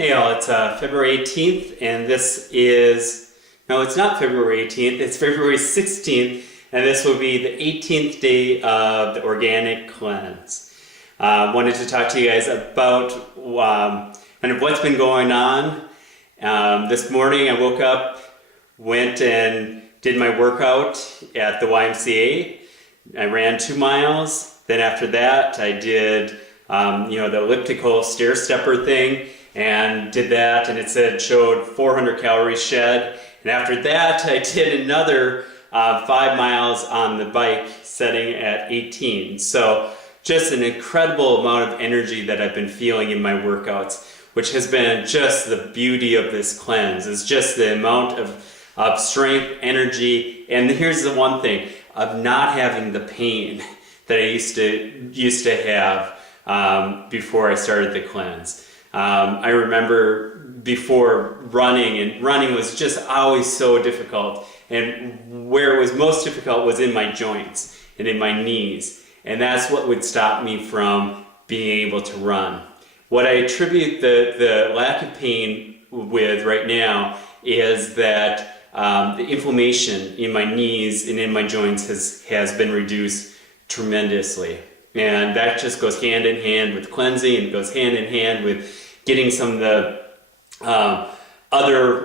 Hey all, it's February 18th, and this is, no, it's not February 18th, it's February 16th, and this will be the 18th day of the Organic Cleanse. Wanted to talk to you guys about kind of what's been going on. This morning I woke up, went and did my workout at the YMCA. I ran 2 miles, then after that I did the elliptical stair stepper thing, and did that, and it showed 400 calories shed. And after that I did another 5 miles on the bike, setting at 18. So just an incredible amount of energy that I've been feeling in my workouts, which has been just the beauty of this cleanse, is just the amount of strength, energy, and here's the one thing, of not having the pain that I used to have before I started the cleanse. I remember before running, and running was just always so difficult, and where it was most difficult was in my joints and in my knees, and that's what would stop me from being able to run. What I attribute the lack of pain with right now is that the inflammation in my knees and in my joints has been reduced tremendously. And that just goes hand in hand with cleansing, and it goes hand in hand with getting some of the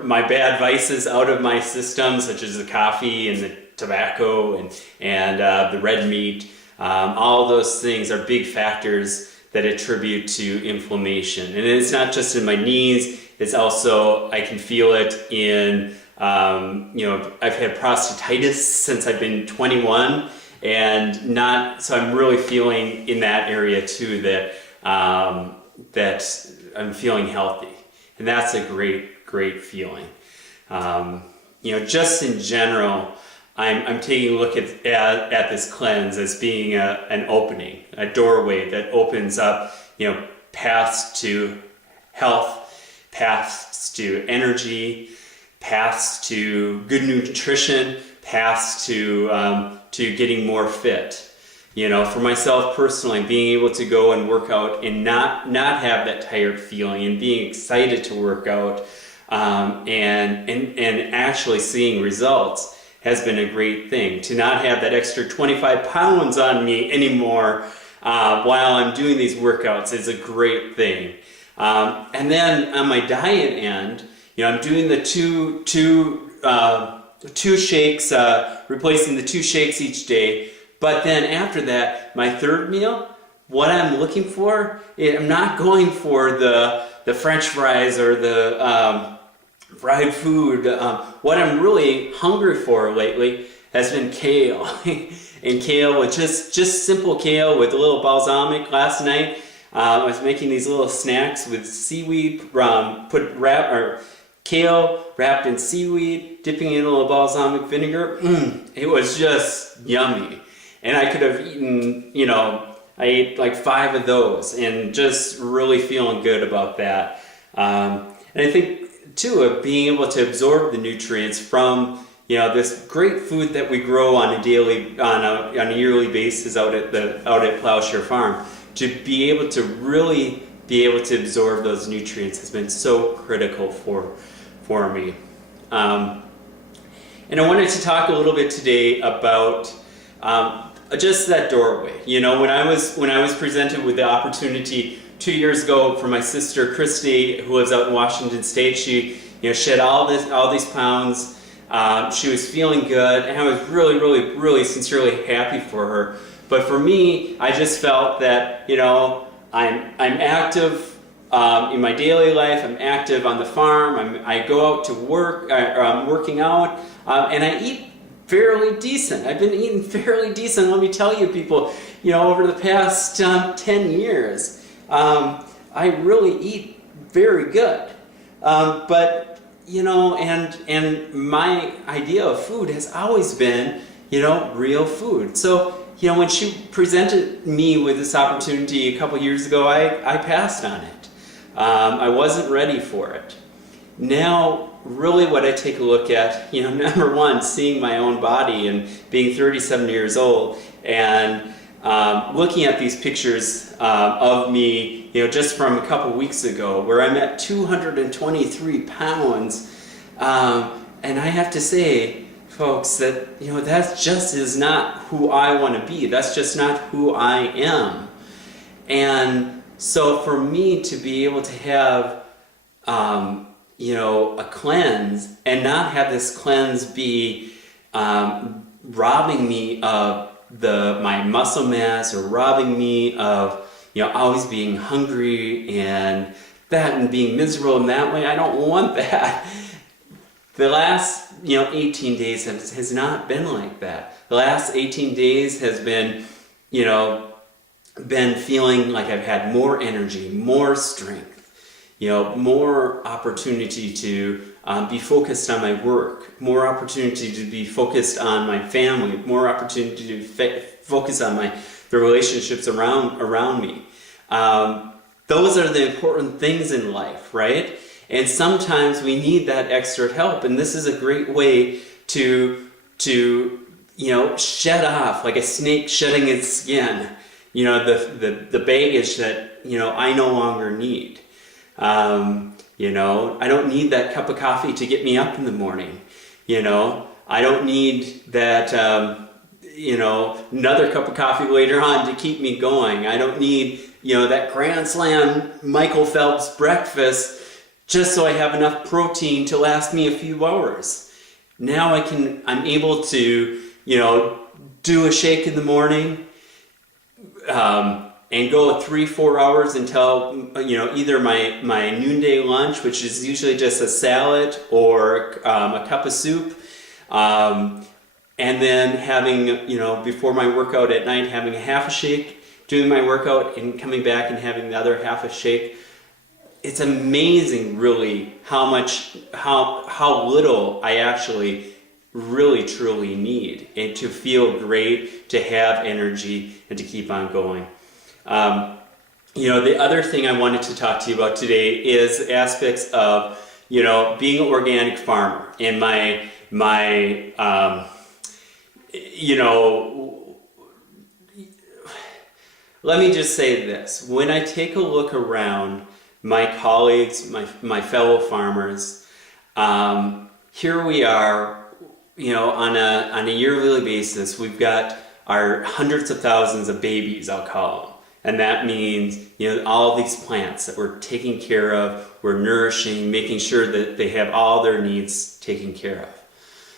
my bad vices out of my system, such as the coffee and the tobacco and the red meat. All those things are big factors that attribute to inflammation. And it's not just in my knees, it's also, I can feel it in, I've had prostatitis since I've been 21. So I'm really feeling in that area too that I'm feeling healthy, and that's a great feeling. Just in general, I'm taking a look at this cleanse as being an opening, a doorway that opens up, paths to health, paths to energy, paths to good nutrition, paths to getting more fit. For myself personally, being able to go and work out and not have that tired feeling, and being excited to work out and actually seeing results has been a great thing. To not have that extra 25 pounds on me anymore while I'm doing these workouts is a great thing. And then on my diet end, I'm doing the two shakes, replacing the 2 shakes each day. But then after that, my third meal, what I'm looking for, I'm not going for the French fries or the fried food. What I'm really hungry for lately has been kale. And kale with just simple kale with a little balsamic. Last night, I was making these little snacks with seaweed, kale wrapped in seaweed, dipping in a little balsamic vinegar. It was just yummy. And I could have eaten, I ate like 5 of those, and just really feeling good about that. And I think too, of being able to absorb the nutrients from, this great food that we grow on a yearly basis out at Plowshare Farm, to be able to really be able to absorb those nutrients has been so critical for me. And I wanted to talk a little bit today about just that doorway. When I was presented with the opportunity 2 years ago for my sister Christy, who lives out in Washington State, she shed all these pounds. She was feeling good, and I was really sincerely happy for her. But for me, I just felt that I'm active in my daily life. I'm active on the farm. I go out to work. I'm working out, and I eat fairly decent. I've been eating fairly decent. Let me tell you, people, over the past 10 years, I really eat very good. But and my idea of food has always been, real food. So, when she presented me with this opportunity a couple years ago, I passed on it. I wasn't ready for it. Now, really what I take a look at, number one, seeing my own body and being 37 years old, and looking at these pictures of me, just from a couple weeks ago, where I'm at 223 pounds, and I have to say, folks, that that just is not who I want to be. That's just not who I am. And so for me to be able to have a cleanse, and not have this cleanse be robbing me of my muscle mass, or robbing me of always being hungry and being miserable in that way. I don't want that. The last 18 days has not been like that. The last 18 days has been feeling like I've had more energy, more strength, more opportunity to be focused on my work, more opportunity to be focused on my family, more opportunity to focus on the relationships around me. Those are the important things in life, right? And sometimes we need that extra help, and this is a great way to shed off, like a snake shedding its skin, the baggage that I no longer need. I don't need that cup of coffee to get me up in the morning. I don't need that another cup of coffee later on to keep me going. I don't need that Grand Slam Michael Phelps breakfast just so I have enough protein to last me a few hours. Now I'm able to do a shake in the morning, and go 3-4 hours until either my noonday lunch, which is usually just a salad or a cup of soup, and then having before my workout at night, having a half a shake, doing my workout and coming back and having the other half a shake. It's amazing, really, how little I actually really truly need, and to feel great, to have energy, and to keep on going. The other thing I wanted to talk to you about today is aspects of being an organic farmer. And let me just say this: when I take a look around my colleagues, my fellow farmers, here we are, on a yearly basis, we've got our hundreds of thousands of babies, I'll call them. And that means, all these plants that we're taking care of, we're nourishing, making sure that they have all their needs taken care of.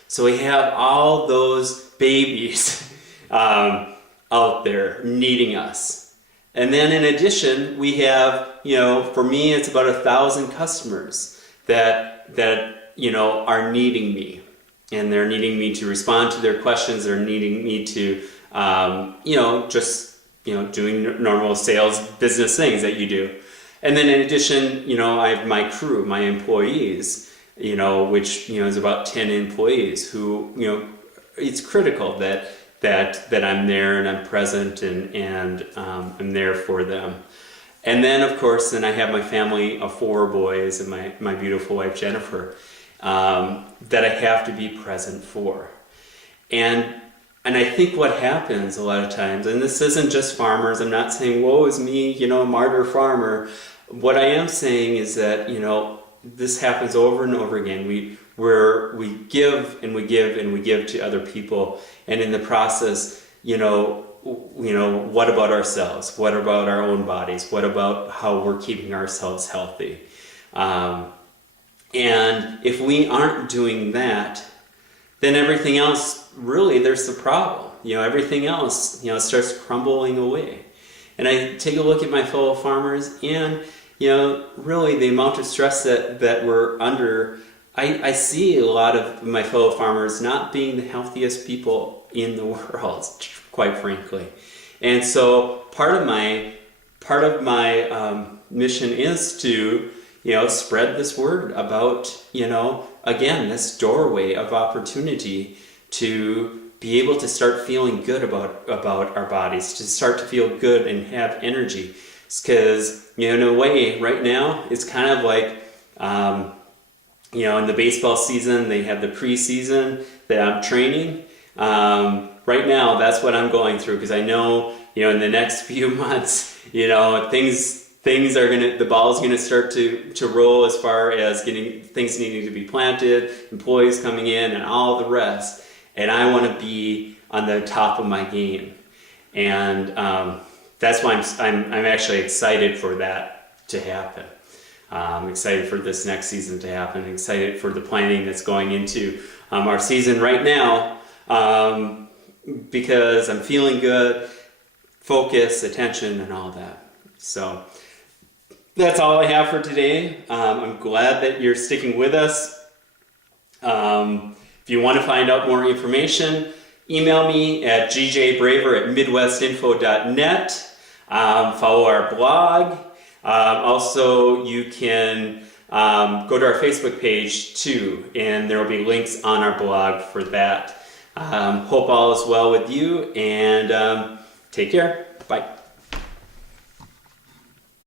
So we have all those babies out there needing us. And then in addition, we have, for me, it's about 1,000 customers that are needing me. And they're needing me to respond to their questions. They're needing me to, doing normal sales business things that you do. And then in addition, I have my crew, my employees, which, is about 10 employees who, it's critical that I'm there and I'm present and I'm there for them. And then, of course, I have my family of 4 boys and my beautiful wife, Jennifer, that I have to be present for. And I think what happens a lot of times, and this isn't just farmers, I'm not saying, woe is me, martyr farmer. What I am saying is that, this happens over and over again. We give and we give and we give to other people. And in the process, what about ourselves? What about our own bodies? What about how we're keeping ourselves healthy? And if we aren't doing that, then everything else, really, there's the problem. Everything else, starts crumbling away. And I take a look at my fellow farmers, and, really the amount of stress that we're under, I see a lot of my fellow farmers not being the healthiest people in the world, quite frankly. And so part of my mission is to, spread this word about, again, this doorway of opportunity to be able to start feeling good about our bodies, to start to feel good and have energy. Because, in a way, right now, it's kind of like, in the baseball season, they have the preseason that I'm training. Right now, that's what I'm going through, because I know, in the next few months, the ball's gonna start to roll as far as getting things needing to be planted, employees coming in, and all the rest. And I want to be on the top of my game, and that's why I'm actually excited for that to happen. I'm excited for this next season to happen. I'm excited for the planning that's going into our season right now, because I'm feeling good, focus, attention, and all that. So that's all I have for today. I'm glad that you're sticking with us. If you want to find out more information, email me at gjbraver@midwestinfo.net. Follow our blog. Also, you can go to our Facebook page too, and there will be links on our blog for that. Hope all is well with you, and take care.